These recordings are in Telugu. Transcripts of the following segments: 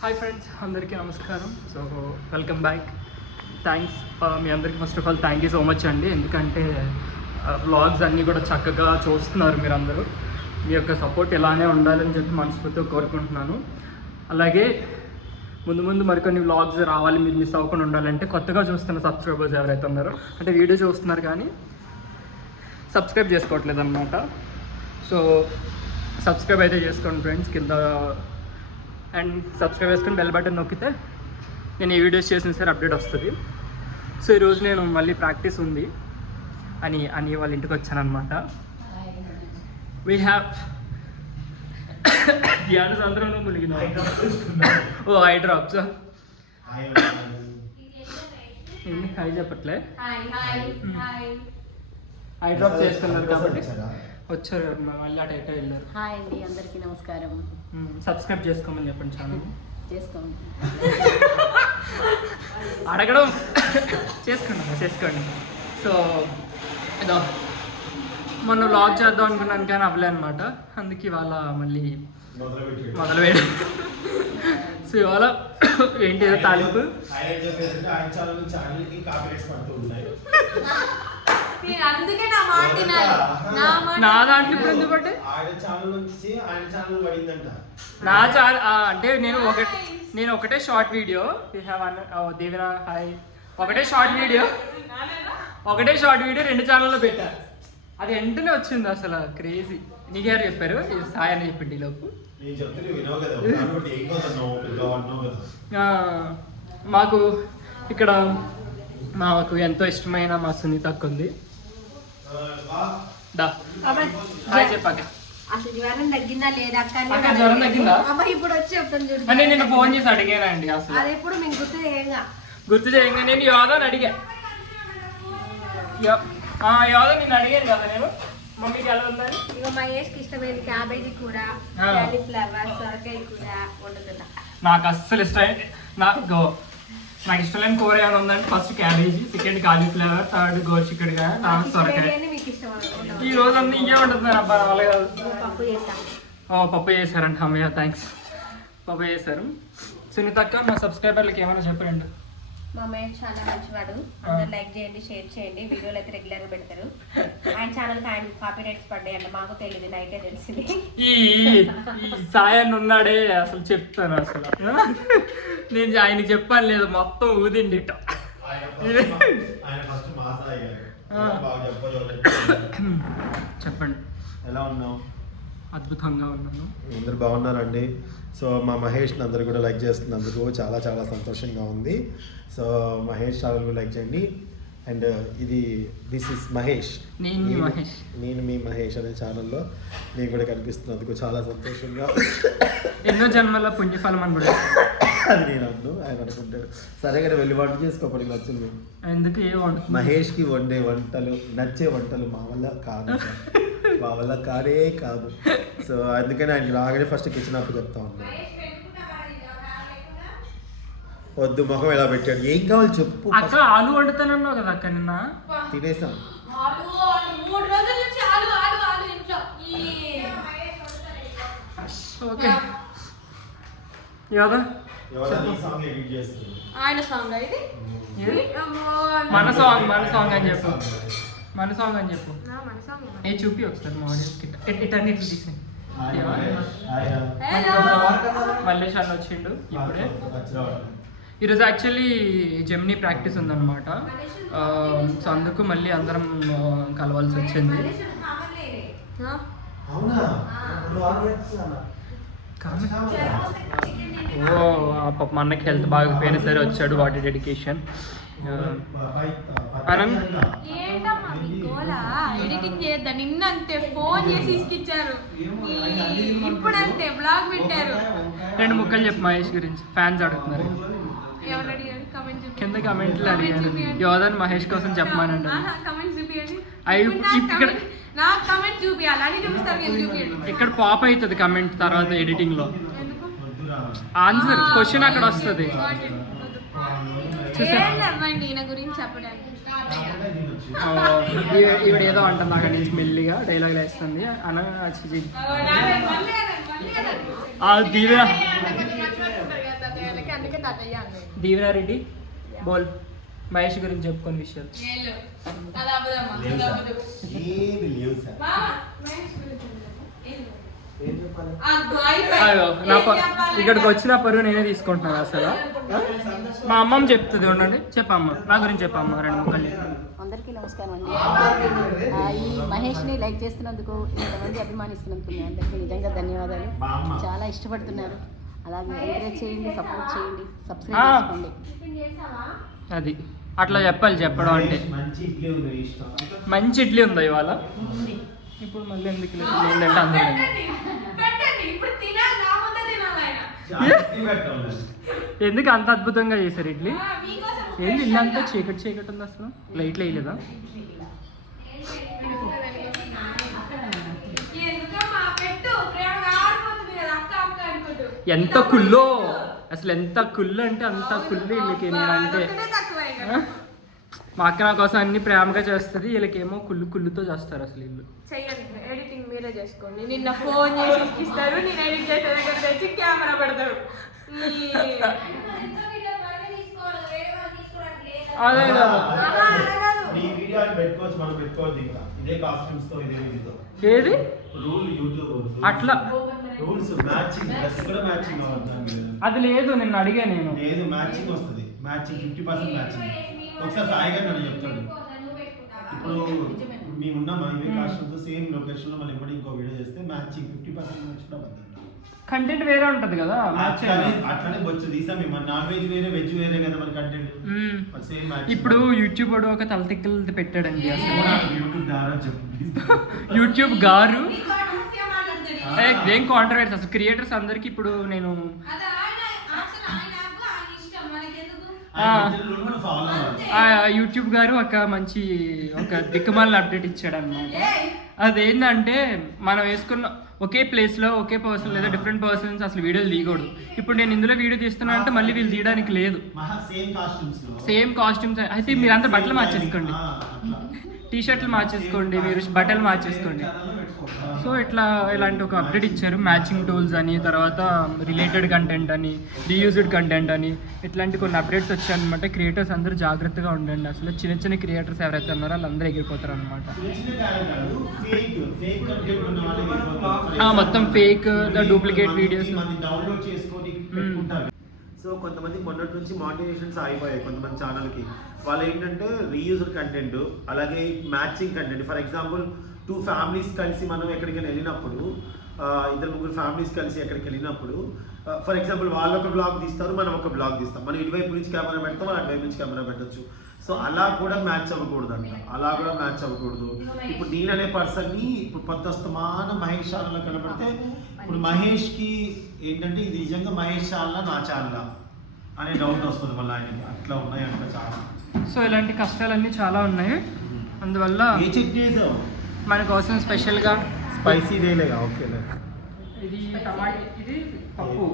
హాయ్ ఫ్రెండ్స్, అందరికీ నమస్కారం. So welcome back. థ్యాంక్స్ మీ అందరికీ first of all thank you so much అండి. ఎందుకంటే వ్లాగ్స్ అన్నీ కూడా చక్కగా చూస్తున్నారు మీరందరూ. మీ యొక్క సపోర్ట్ ఇలానే ఉండాలని చెప్పి మనస్ఫూర్తిగా కోరుకుంటున్నాను. అలాగే ముందు ముందు మరికొన్ని వ్లాగ్స్ రావాలి, మీరు మిస్ అవ్వకుండా ఉండాలంటే కొత్తగా చూస్తున్న సబ్స్క్రైబర్స్ ఎవరైతే ఉన్నారో, అంటే వీడియో చూస్తున్నారు కానీ సబ్స్క్రైబ్ చేసుకోవట్లేదు అనమాట. సో సబ్స్క్రైబ్ అయితే చేసుకోండి ఫ్రెండ్స్ కింద, అండ్ సబ్స్క్రైబ్ చేసుకొని బెల్ బటన్ నొక్కితే నేను ఈ వీడియోస్ చేసిన సరే అప్డేట్ వస్తుంది. సో ఈరోజు నేను మళ్ళీ ప్రాక్టీస్ ఉంది అని వాళ్ళ ఇంటికి వచ్చాను అనమాట. వీ హ్యావ్ ధ్యాన సంద్రంలో మునిగిన ఐ డ్రాప్స్. హై చెప్పట్లే, ఐ డ్రాప్స్ చేస్తున్నారు కాబట్టి వచ్చారు. మళ్ళీ అటు ఎటో వెళ్ళారు. హాయ్ అండి, అందరికీ నమస్కారం. సబ్స్క్రైబ్ చేసుకోమని చెప్పండి ఛానల్. చేసుకోండి, అడగడం చేసుకోండి. సో ఏదో మొన్న వ్లాగ్ చేద్దాం అనుకున్నాను కానీ అవ్వలే అనమాట. అందుకే ఇవాళ మళ్ళీ మొదలుపెట్టి సో ఇవాళ ఏంటి ఏదో తాలింపు. నా దాంట్లో ఇప్పుడు ఎందుకు పట్టే నా ఛానల్ అంటే నేను ఒకటే షార్ట్ వీడియో దేవిన హాయ్ ఒకటే షార్ట్ వీడియో 2 ఛానల్లో పెట్టా. అది వెంటనే వచ్చింది. అసలు క్రేజీ. నీకెవరు చెప్పారు? సాయి అని చెప్పింది ఈ లోపు. మాకు ఇక్కడ మాకు ఎంతో ఇష్టమైన మా సునీత అక్క ఉంది. చెప్పాక అసలు జ్వరం తగ్గిందా లేదా అక్క? జ్వరం తగ్గిందా? ఇప్పుడు వచ్చి చెప్తాను. నేను నిన్న ఫోన్ చేసి అడిగానండి. అసలు అది ఎప్పుడు మేము గుర్తు చేయంగా నేను యోధాని అడిగా. యోధ నిన్ను అడిగాను కదా నేను, మమ్మీకి ఎలా ఉందని. ఇక మహేష్కి ఇష్టమైన క్యాబేజీ కూర, కాలీఫ్లవర్, సొరకాయ కూర వండుతున్నా. నాకు అస్సలు నాకు ఇష్టమైన కూర ఏమైనా ఉందంటే first cabbage, second cauliflower, third గోరుచిక్కుడుకాయ, లాస్ట్ సొరకాయ. ఈ రోజు అన్నీ ఇంకే ఉంటున్నారు అబ్బా. పప్పు చేశారంట. అమ్మయ్య థ్యాంక్స్, పప్పు చేశారు. సునీత అక్క, మా సబ్స్క్రైబర్లకి ఏమైనా చెప్పండి. మా మహేష్ చాలా మంచివాడు. అందరు లైక్ చేయండి, షేర్ చేయండి. వీడియోలు అయితే రెగ్యులర్ గా పెడతారు. ఆయన ఛానల్ కి ఆయన కాపీ రైట్స్ పడ్డాయి అంటే మాకు తెలియదు, నైటే తెలిసింది. ఈ సాయన్ ఉన్నాడే అసలు చెప్తాను. అసలు నేను ఆయనకి చెప్పాను లేదు, మొత్తం ఊదిండి. చెప్పండి, ఎలా ఉన్నావు? అద్భుతంగా ఉన్నాను. అందరు బాగున్నారండి. సో మా మహేష్ని అందరు కూడా లైక్ చేస్తున్నందుకు చాలా చాలా సంతోషంగా ఉంది. సో మహేష్ ఛానల్ లైక్ చేయండి. అండ్ దిస్ ఇస్ మహేష్, నేను మీ మహేష్ అనే ఛానల్లో నేను కూడా కనిపిస్తున్నందుకు చాలా సంతోషంగా. ఎన్నో జన్మల పుణ్యఫలం అని కూడా అది నేను ఆయన అనుకుంటాడు. సరే కదా, వెళ్ళి వంట చేసుకోపడికి నచ్చింది. ఎందుకు మహేష్కి వండే వంటలు, నచ్చే వంటలు మా వల్ల కాదు. సో అందుకని ఆయన రాగానే ఫస్ట్ కిచెన్ అప్పు చెప్తా ఉన్నాను. వద్దు, ముఖం ఎలా పెట్టాడు. ఏం కావాలి చెప్పు. అక్క ఆలు వండుతానన్నావు కదా అక్క, నిన్న తినేసాం. ఓకే మన సాంగ్ అని చెప్పు. ఏ చూపి ఒకసారి మా ఆడియన్స్కి. ఇటన్నిటి తీసి మల్లేష్ అన్న వచ్చిండు ఇప్పుడే. ఈరోజు యాక్చువల్లీ జెమినీ ప్రాక్టీస్ ఉందన్నమాట. సో అందుకు మళ్ళీ అందరం కలవాల్సి వచ్చింది. పాప మా అన్నకి హెల్త్ బాగపోయినా సరే వచ్చాడు. వాటి డెడికేషన్. ఎడిటింగ్ చేద్దాం. నిన్నంతే ఫోన్ చేసి ఇచ్చారు, ఇప్పుడంతే బ్లాగ్ పెట్టారు. 2 ముక్కలు చెప్పు మహేష్ గురించి. ఫ్యాన్స్ అడుగుతున్నారు కింద కమెంట్లు అడిగారు. యోధన్ మహేష్ కోసం చెప్పమానండి. ఇక్కడ పాప్ అవుతుంది కమెంట్ తర్వాత ఎడిటింగ్ లో. ఆన్సర్ క్వశ్చన్ అక్కడ వస్తుంది. ఈవిడ ఏదో అంటుంది అక్కడ నుంచి మెల్లిగా డైలాగ్ వేస్తుంది అన్న. అన్నయ్య అన్నయ్య దీవెనా రెడ్డి బోల్ మహేష్ గురించి చెప్పుకొని విషయాలు. ఏళ్ళు అది అబద్ధమా అది లేవు సార్. అబద్ధం ఏమి లేవు సార్. మామ మహేష్ గురించి ఏళ్ళు ఏం చెప్పాలి? అయ్యో, ఇక్కడికి వచ్చిన పరువు నేనే తీసుకుంటున్నాను అసలు. మా అమ్మమ్మ చెప్తుంది ఉండండి. చెప్పమ్మా, నా గురించి చెప్పమ్మా 2 ముక్కలు. అందరికీ నమస్కారం అండి. ఈ మహేష్ని లైక్ చేస్తున్నందుకు, ఇంతమంది అభిమానిస్తున్నందుకు మీ అందరికీ నిజంగా ధన్యవాదాలు. చాలా ఇష్టపడుతున్నారు. అలాగే ఎంకరేజ్ చేయండి, సపోర్ట్ చేయండి, సబ్స్క్రైబ్ చేసుకోండి. అది అట్లా చెప్పడం అంటే. మంచి ఇడ్లీ ఉంది ఇష్టం. మంచి ఇడ్లీ ఉందా ఇవాళ? ఇప్పుడు మళ్ళీ ఎందుకు లేదు? ఏంటంటే అందరూ పెట్టండి ఇప్పుడు తినాలి, నా ముందే తినాలి ఆయన. ఇడ్లీ పెట్టాలి. ఎందుకు అంత అద్భుతంగా చేశారు ఇడ్లీ? మీకోసం ఏంది ఇల్లంతా చీకటి ఉంది అసలు? లైట్లు వేయలేదా? ఎందుకమ్మా పెట్టు, ప్రేమగా ఆడిపోతుంది కదా అక్క అక్క అనుకుంటూ. ఎంత కుల్లో అసలు, ఎంత కుళ్ళు అంటే అంత కుళ్ళు వీళ్ళకి. నేనంటే అదొక్కటే తక్కువ ఇంకా. ఆ? మా అక్క నా కోసం అన్ని ప్రేమగా చేస్తుంది, వీళ్ళకేమో కుళ్ళుతో చేస్తారు అసలు వీళ్ళు. చెయ్యండి, ఎడిటింగ్ మీరే చేసుకోండి. నిన్న ఫోన్ చేసి ఇస్తారు, నేను ఎడిట్ చేసే దగ్గర తెచ్చి కెమెరా పెడతారు. అదే కదా. నీ వీడియో అని పెట్టుకోవచ్చు, మనం పెట్టుకోవద్దు. ఇంకా ఇదే కాస్ట్యూమ్స్ తో ఇదే వీడియోతో. ఏది రూల్ యూట్యూబ్ అట్లా రూల్స్ మ్యాచింగ్ డ్రెస్ కూడా మ్యాచింగ్ అవ్వదు. అది లేదు, నిన్న అడిగా నేను. లేదు మ్యాచింగ్ వస్తుంది. Matching 50% matching. ఒకసారి సాయిగా నన్ను చెప్తాడు. ఇప్పుడు మేమున్నాం ఇవే కాస్ట్యూమ్స్ సేమ్ లొకేషన్ లో మళ్ళీ ఎప్పుడు ఇంకో వీడియో చేస్తే మ్యాచింగ్ 50% మ్యాచ్ కూడా అవుతుంది. కంటెంట్ వేరే ఉంటది కదా. అట్లనే బొచ్చు తీసాం మేము. నాన్ వెజ్ వేరే, వెజ్ వేరే కదా మన కంటెంట్. Same match. ఇప్పుడు యూట్యూబ్ వాడు ఒక తలతిక్కలు పెట్టాడండి అసలు. యూట్యూబ్ ద్వారా చెప్పు. యూట్యూబ్ గారు మాట్లాడతాడు. ఏం కాంట్రవర్సీ అసలు. క్రియేటర్స్ అందరికి ఇప్పుడు నేను అది ఆయన అసలు ఆయన అబ్బా, ఆయన ఇష్టం, మనకెందుకు? ఫాలో యూట్యూబ్ గారు ఒక దిక్కుమాలిన అప్డేట్ ఇచ్చాడు అనమాట. అదేంటంటే మనం వేసుకున్న ఒకే ప్లేస్లో ఒకే పర్సన్ లేదా డిఫరెంట్ పర్సన్స్ అసలు వీడియోలు తీయకూడదు. ఇప్పుడు నేను ఇందులో వీడియో తీస్తున్నా అంటే మళ్ళీ వీళ్ళు తీయడానికి లేదు. సేమ్ కాస్ట్యూమ్స్ అయితే మీరు అందరు బట్టలు మార్చేసుకోండి, టీ షర్ట్లు మార్చేసుకోండి, మీరు బట్టలు మార్చేసుకోండి. సో ఇలాంటి ఒక అప్డేట్ ఇచ్చారు. మ్యాచింగ్ టూల్స్ అని, తర్వాత రిలేటెడ్ కంటెంట్ అని, రీయూజ్డ్ కంటెంట్ అని, ఇట్లాంటి కొన్ని అప్డేట్స్ వచ్చాయన్నమాట. క్రియేటర్స్ అందరూ జాగ్రత్తగా ఉండండి. అసలు చిన్న క్రియేటర్స్ ఎవరైతే ఉన్నారో వాళ్ళందరూ ఎగిరిపోతారు అనమాట. మొత్తం ఫేక్, డూప్లికేట్ వీడియోస్. సో కొంతమంది మొన్నటి నుంచి మానిటైజేషన్స్ అయిపోయాయి కొంతమంది ఛానల్కి. వాళ్ళు ఏంటంటే రీయూజ్డ్ కంటెంట్, అలాగే matching content. For example 2 families కలిసి మనం ఎక్కడికైనా వెళ్ళినప్పుడు, 2-3 ఫ్యామిలీస్ కలిసి ఎక్కడికి వెళ్ళినప్పుడు, ఫర్ ఎగ్జాంపుల్ వాళ్ళు ఒక బ్లాగ్ తీస్తారు, మనం ఒక బ్లాగ్ తీస్తాం. మనం ఇటువైపు నుంచి కెమెరా పెడతాం, వాళ్ళు అటువైపు నుంచి కెమెరా పెట్టచ్చు. సో అలా కూడా మ్యాచ్ అవ్వకూడదు అంట. అలా కూడా మ్యాచ్ అవ్వకూడదు. ఇప్పుడు నేను అనే పర్సన్ని ఇప్పుడు పొద్దుస్తమాన మహేష్ ఛానల్లో కనబడితే, ఇప్పుడు మహేష్కి ఏంటంటే ఇది నిజంగా మహేష్ ఛానల్ నా ఛానల్ అనే డౌట్ వస్తుంది మళ్ళీ ఆయనకి. అట్లా ఉన్నాయంట చాలా. సో ఇలాంటి కష్టాలన్నీ చాలా ఉన్నాయి. అందువల్ల ఏ చట్నీ వేసావు మన కోసం స్పెషల్గా స్పైసీ డేలేగా? ఓకేలే. ఇది టమాటా, ఇది పప్పు,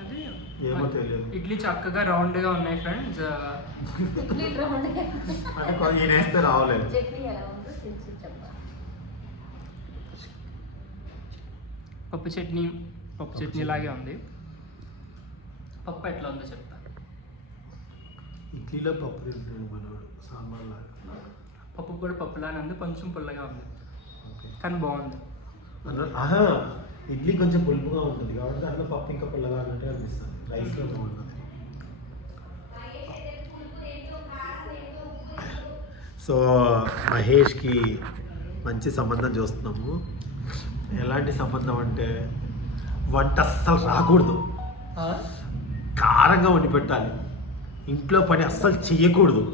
అది ఏమో తెలియదు. ఇడ్లీ చక్కగా రౌండ్గా ఉన్నాయి ఫ్రెండ్స్. అంటే ఈయన వేస్తే రావలేదు. చట్నీ ఎలా ఉందో తెలిసి చెప్పాలి. పప్పు చట్నీ లాగే ఉంది. పప్పు ఎట్లా ఉందో చెప్తా. ఇడ్లీలో పప్పు తింటాడు మనోడు, సాంబార్ లాగా. పప్పు కూడా పప్పులానే ఉంది, కొంచెం పుల్లగా ఉంది, ఓకే. కానీ బాగుంది. ఆహా, ఇడ్లీ కొంచెం పులుపుగా ఉంటుంది కాబట్టి దాంట్లో పప్పు ఇంకా పుల్లగా అన్నట్టు అనిపిస్తుంది. రైస్లో బాగుంటుంది. సో మహేష్కి మంచి సంబంధం చూస్తున్నాము. ఎలాంటి సంబంధం అంటే వంట అస్సలు రాకూడదు, కారంగా వండి పెట్టాలి, ఇంట్లో పని అస్సలు చెయ్యకూడదు,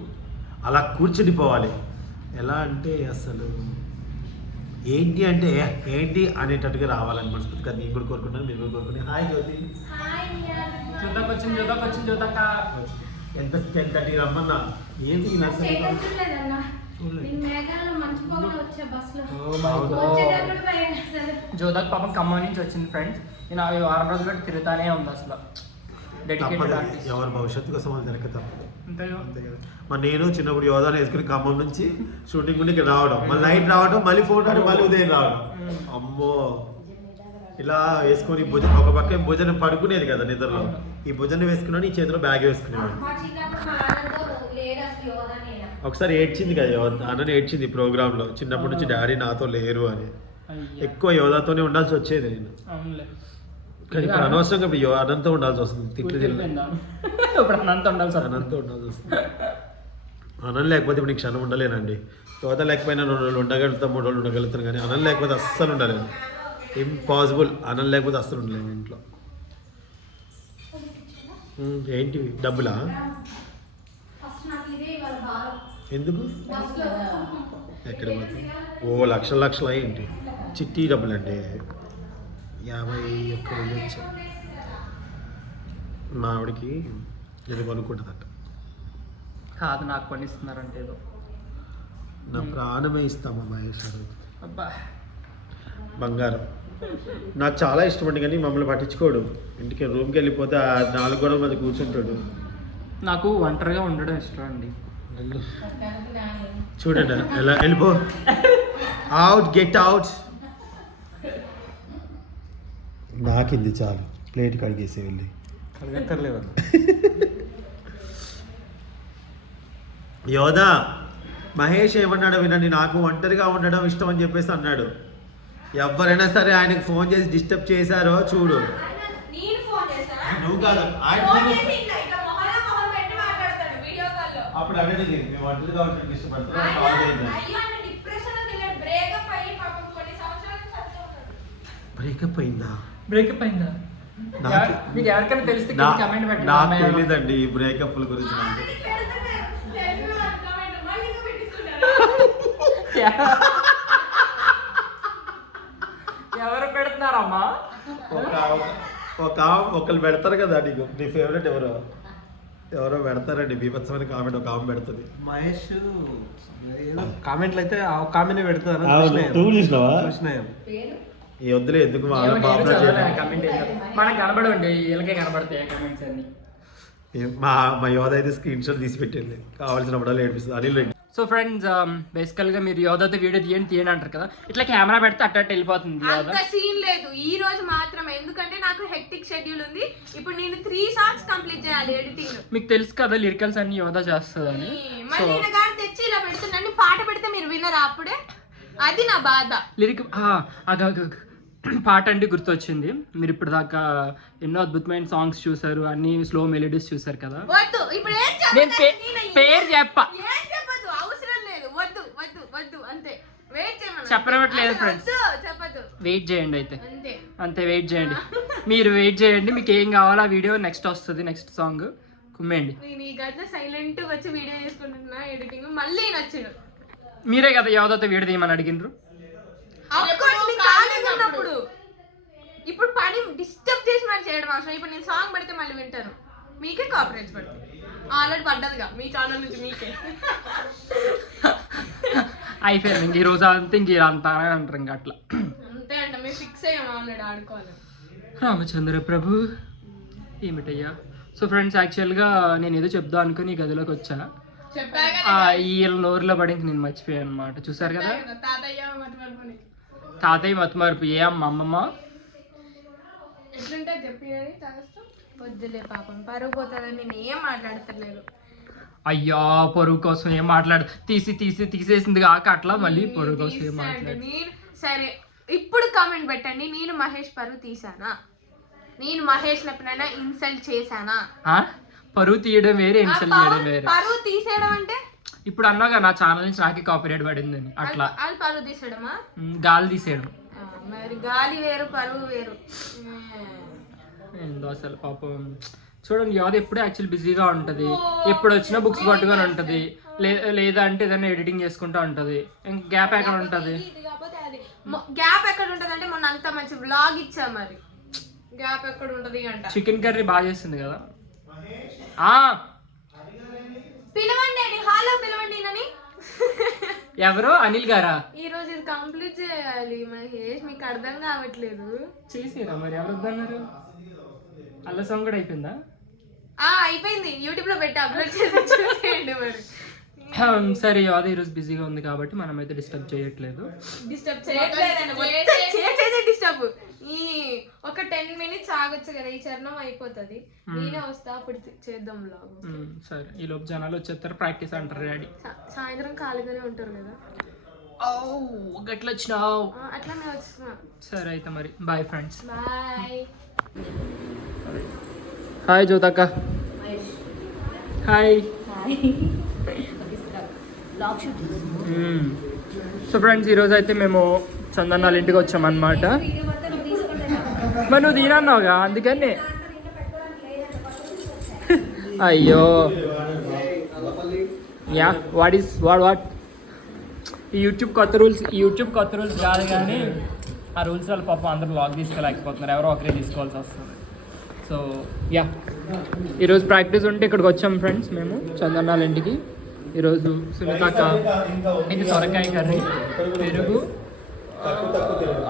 అలా కూర్చునిపోవాలి. ఎలా అంటే అసలు ఏంటి అంటే ఏంటి అనేటట్టుగా రావాలని మనస్ఫూర్తిగా నేను కూడా కోరుకుంటాను, మీరు కూడా కోరుకుంటాను. హాయ్ జ్యోతి. చూద్దాక ఎంత 10:30 రమ్మన్నా ఏంటి ఈ నర్సరీ? జోదాక్ పాపం ఖమ్మం నుంచి వచ్చింది ఫ్రెండ్స్. నేను అవి 6 రోజులు బట్టి తిరుగుతానే ఉంది అసలు. Dedicated artist. ఎవరి భవిష్యత్తు కోసం వాళ్ళు తిరగ తప్పదు. అంతే కదా. మరి నేను చిన్నప్పుడు యోధాను వేసుకుని ఖమ్మం నుంచి షూటింగ్ నుండి ఇక్కడ రావడం, మళ్ళీ నైట్ రావడం, మళ్ళీ ఫోన్ ఆడి మళ్ళీ ఉదయం రావడం. అమ్మో ఇలా వేసుకొని భుజం ఒక పక్క భుజం పడుకునేది కదా నిద్రలో, ఈ భుజం వేసుకున్నాను, ఈ చేతిలో బ్యాగ్ వేసుకునేవాడు. మా చిన్నప్పుడు మా ఆనందం లేరు అసలు యోగా నేనా. ఒకసారి ఏడ్చింది కదా అన్నని, ఏడ్చింది ప్రోగ్రాంలో, చిన్నప్పటి నుంచి డాడీ నాతో లేరు అని. ఎక్కువ యోధాతోనే ఉండాల్సి వచ్చేది నేను, అవునులే. కానీ ఇప్పుడు అనవసరంగా ఇప్పుడు అనంతం ఉండాల్సి వస్తుంది. తిట్లు తిన్న ఇప్పుడు అనంత ఉండాల్సి అనంతం ఉండాల్సి వస్తుంది. అన్నం లేకపోతే ఇప్పుడు నీకు క్షణం ఉండలేనండి. యోధ లేకపోయినా 2 రోజులు ఉండగలుగుతాం, 3 రోజులు ఉండగలుగుతాను, కానీ అన్నం లేకపోతే అస్సలు ఉండలేను. ఇంపాసిబుల్. అన్నం లేకపోతే అస్సలు ఉండలేము ఇంట్లో. ఏంటివి డబ్బులా? ఎందుకు? ఎక్కడ పోతే ఓ లక్షల లక్షలు ఏంటి చిట్టి డబ్బులు అండి. 51,000 వచ్చా మా ఆవిడకి. ఇది కొనుక్కుంటుందట. కాదు, నాకు కొనిస్తున్నారంటే ఏదో. నా ప్రాణమే ఇస్తామా మహేష్ గారు. అబ్బా, బంగారం నాకు చాలా ఇష్టమండి, కానీ మమ్మల్ని పట్టించుకోడు. ఇంటికి రూమ్కి వెళ్ళిపోతే ఆ 4 గోడల మధ్య కూర్చుంటాడు. నాకు ఒంటరిగా ఉండడం ఇష్టం అండి. చూడండి ఎలా వెళ్ళిపో, అవుట్, గెట్ అవుట్. నాకింది చాలు, ప్లేట్ కడిగేసి వెళ్ళి. యోధా, మహేష్ ఏమన్నాడో వినండి. నాకు ఒంటరిగా ఉండడం ఇష్టం అని చెప్పేసి అన్నాడు. ఎవరైనా సరే ఆయనకు ఫోన్ చేసి డిస్టర్బ్ చేశారో చూడు. నేను ఫోన్ చేశానా? నువ్వు కాదు, ఆయన ఫోన్ ఫోన్ చేసి ఇట్లా ఇట్లా మొహం పెట్టి మాట్లాడతాడు వీడియో కాల్లో. అప్పుడు అడగలేదు మేము ఒంటరిగా ఉండడానికి ఇష్టపడతాం. అయ్యో అంటే డిప్రెషన్ లో వెళ్ళాడు. బ్రేకప్ అయ్యి పాపం కొన్ని సంవత్సరాల నుంచి అట్లే ఉన్నాడు. బ్రేకప్ అయిందా? బ్రేకప్ అయిందా? మీకు ఎవరికైనా తెలిస్తే కమెంట్ పెట్టండి. నాకు తెలియదండి ఈ బ్రేకప్ల గురించి. నాకు అది పెడుతున్నారు. తెలుగు వాళ్ళు comment మళ్ళీ ఇంకా పెట్టిస్తున్నారు. ఎవరు పెడుతున్నారమ్మా? ఒకళ్ళు పెడతారు కదా నీకు, నీ ఫేవరెట్ ఎవరో పెడతారండి బీభత్సమైన కామెంట్. ఒక ఆమె పెడుతుంది మహేష్ కామెంట్లు అయితే ఆ కామెంట్ పెడతాను. ఈ వద్దులే, ఎందుకు కమెంట్ మనకు కనబడండి, వీళ్ళకే కనబడతాయి కమెంట్స్ అన్ని. మా యోధ అయితే స్క్రీన్ షాట్ తీసి పెట్టింది, కావాల్సినప్పుడు ఏడిపిస్తుంది. అనిల్ రెడ్డి. సో ఫ్రెండ్స్, బేసికల్గా మీరు యోధాతో వీడియో తీయండి అంటారు కదా, ఇట్లా కెమెరా పెడితే అట్ట వెళ్ళిపోతుంది యోధ. అంత సీన్ లేదు ఈ రోజు మాత్రమే, ఎందుకంటే నాకు హెక్టిక్ షెడ్యూల్ ఉంది. ఇప్పుడు నేను 3 సాంగ్స్ కంప్లీట్ చేయాలి ఎడిటింగ్. మీకు తెలుసు కదా లిరికల్స్ అన్ని యోధ చేస్తుందని. మళ్ళీ ఈయన గారు తెచ్చి ఇలా పెడుతున్నాను. పాట పెడితే మీరు వినరా అప్పుడే? అది నా బాధ. లిరిక్ పాట అంటే గుర్తొచ్చింది. మీరు ఇప్పుడు దాకా ఎన్నో అద్భుతమైన సాంగ్స్ చూసారు, అన్ని స్లో మెలోడీస్ చూసారు కదా. వద్దు ఇప్పుడు ఏం నేను పేరు చెప్పా, ఏం చెప్పదు, అవసరం లేదు. వద్దు వద్దు వద్దు అంతే. వెయిట్ చేయమని చెప్పనట్లేదు ఫ్రెండ్స్. చెప్పదు, వెయిట్ చేయండి అయితే, అంతే అంతే. వెయిట్ చేయండి, మీరు వెయిట్ చేయండి. మీకు ఏం కావాలో ఆ వీడియో నెక్స్ట్ వస్తుంది, నెక్స్ట్ సాంగ్ కుమ్మేయండి. నేను ఈ గంట సైలెంట్ వచ్చి వీడియో చేసుకుంటున్నా ఎడిటింగ్. మళ్ళీ నచ్చాడు. మీరే కదా యోధాతో వీడియో తీయమని అడిగినారు. ఉన్నప్పుడు ఇప్పుడు పని డిస్టర్బ్ చేసి మరి చేయడం అవసరం. ఇప్పుడు నేను సాంగ్ పడితే మళ్ళీ వింటాను, మీకే కాపీరైట్స్ పడతాయి. ఆల్రెడీ పడ్డదిగా మీ ఛానల్ నుంచి మీకే. అయిపోయింది ఇంక ఈ రోజు అంతా, ఇంక అంతా అంటారు ఇంకా అట్లా. అంతే అంట, మేము ఫిక్స్ అయ్యాము ఆల్రెడీ ఆడుకోవాలి. రామచంద్ర ప్రభు ఏమిటయ్యా. సో ఫ్రెండ్స్, యాక్చువల్గా నేను ఏదో చెప్దాం అనుకుని ఈ గదిలోకి వచ్చా. వీళ్ళ నోరులో పడి నేను మర్చిపోయాను అనమాట. చూసారు కదా, తాతయ్య మతమరుపు. ఏ అమ్మమ్మ ఎట్లుంటే చెప్పి వద్దులే పాపం, పరుగు పోతుందని నేను ఏం మాట్లాడతలేదు. అయ్యా, పొరుగు కోసం ఏం తీసేసింది కాక అట్లా మళ్ళీ పొరుగు కోసం ఏం మాట్లాడు. నేను సరే ఇప్పుడు కామెంట్ పెట్టండి, నేను మహేష్ పరుగు తీసానా? నేను మహేష్ ఎప్పుడైనా ఇన్సల్ట్ చేశానా? పరువు తీయడం వేరే, ఇన్సల్ట్ చేయడం వేరే. పరువు తీసేయడం అంటే ఇప్పుడు అన్నాగా నా ఛానల్ నుంచి నాకే కాపీరైట్ పడిందని. అట్లా అది పరువు తీసేయడమా? గాలి తీసేయడం. మరి గాలి వేరు, పరువు వేరు. ఏందో అసలు పాపం. చూడండి, యోధ ఎప్పుడు యాక్చువల్ బిజీగా ఉంటుంది. ఎప్పుడు వచ్చినా బుక్స్ పట్టుకొని ఉంటుంది, లేదా అంటే ఏదైనా ఎడిటింగ్ చేసుకుంటూ ఉంటుంది. గ్యాప్ ఎక్కడ ఉంటుంది? గ్యాప్ ఎక్కడ ఉంటుంది అంటే మొన్న అంత మంచి వ్లాగ్ ఇచ్చా, మరి గ్యాప్ ఎక్కడ ఉంటది అంట. చికెన్ కర్రీ బాగా చేస్తుంది కదా. పిలవండి, హాలో పిలవండి నని. ఎవరు? అనిల్ గారా? ఈ రోజు ఇది కంప్లీట్ చేయాలి మహేష్, మీకు అర్థం కావట్లేదు. చేసేరా మరి, ఎవరు వద్దన్నారు? అల్ల సాంగ్ కూడా అయిపోయిందా? అయిపోయింది, యూట్యూబ్ లో పెట్టి అప్లోడ్ చేసి చూసేయండి మరి. సరే అదే ఈరోజు బిజీగా ఉంది కాబట్టి మనం అయితే డిస్టర్బ్ చేయట్లేదు. డిస్టర్బ్ చేయట్లేదు డిస్టర్బ్ ఈ ఒక 10 minutes ఆగొచ్చు కదా, ఈ చరణం అయిపోతుంది. నేనే వస్తా అప్పుడు చేద్దాం లాగు. సరే ఈ లోపు జనాలు వచ్చేస్తారు, ప్రాక్టీస్ అంటారు డాడీ. సాయంత్రం ఖాళీగానే ఉంటారు కదా. గట్ల వచ్చినావు. అట్లానే వచ్చిన. సరే అయితే మరి bye friends. Bye. Hi జ్యోతక్క. Hi. So friends ఈరోజు అయితే మేము చందన్ వాళ్ళ ఇంటికి వచ్చామన్నమాట. మరి నువ్వు తినన్నావుగా అందుకని. అయ్యో యా వాట్ ఈ యూట్యూబ్ కొత్త రూల్స్ కాదు కానీ ఆ రూల్స్ వల్ల పాపం అందరూ లాగ్ తీసుకోలేకపోతున్నారు, ఎవరో ఒకరే తీసుకోవాల్సి వస్తుంది. సో యా ఈరోజు ప్రాక్టీస్ ఉంటే ఇక్కడికి వచ్చాం ఫ్రెండ్స్ మేము చందన్ వాళ్ళ ఇంటికి. ఈరోజు సునీతక్క ఇది సొరకాయ కర్రీ, పెరుగు,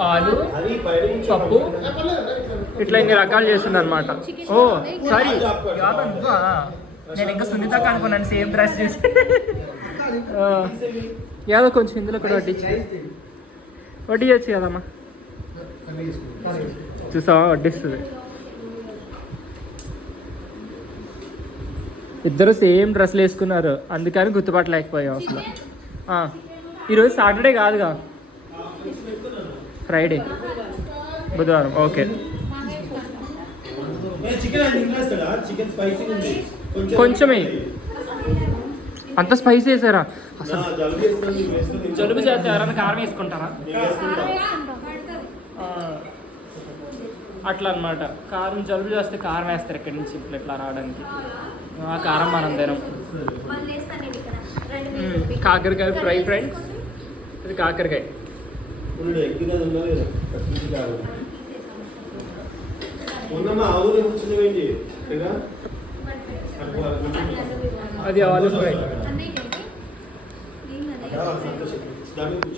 ఆలు, పప్పు ఇట్లా ఇన్ని రకాలు చేస్తుంది అనమాట. ఓ సారీ నేను ఇంకా సునీతక్క అనుకున్నాను సేమ్ డ్రెస్ చూసి. యాదో కొంచెం ఇందులో కూడా వడ్డించచ్చు కదమ్మా, చూసావా వడ్డిస్తుంది. ఇద్దరు సేమ్ డ్రెస్లు వేసుకున్నారు అందుకని గుర్తుపట్టలేకపోయావు అసలు. ఈరోజు సాటర్డే కాదుగా, ఫ్రైడే, బుధవారం. ఓకే కొంచెమే అంత స్పైసీ వేసారా అసలు? జలుబు చేస్తే ఎవరైనా కారం వేసుకుంటారా? అట్లా అనమాట, కారం జలుబు చేస్తే కారం వేస్తారు ఇక్కడి నుంచి ఇప్పుడు ఇట్లా రావడానికి. ఆ కారం మనం తినం. కాకరకాయ ఫ్రై ఫ్రెండ్స్, ఇది కాకరకాయ. అది ఆలు ఫ్రై.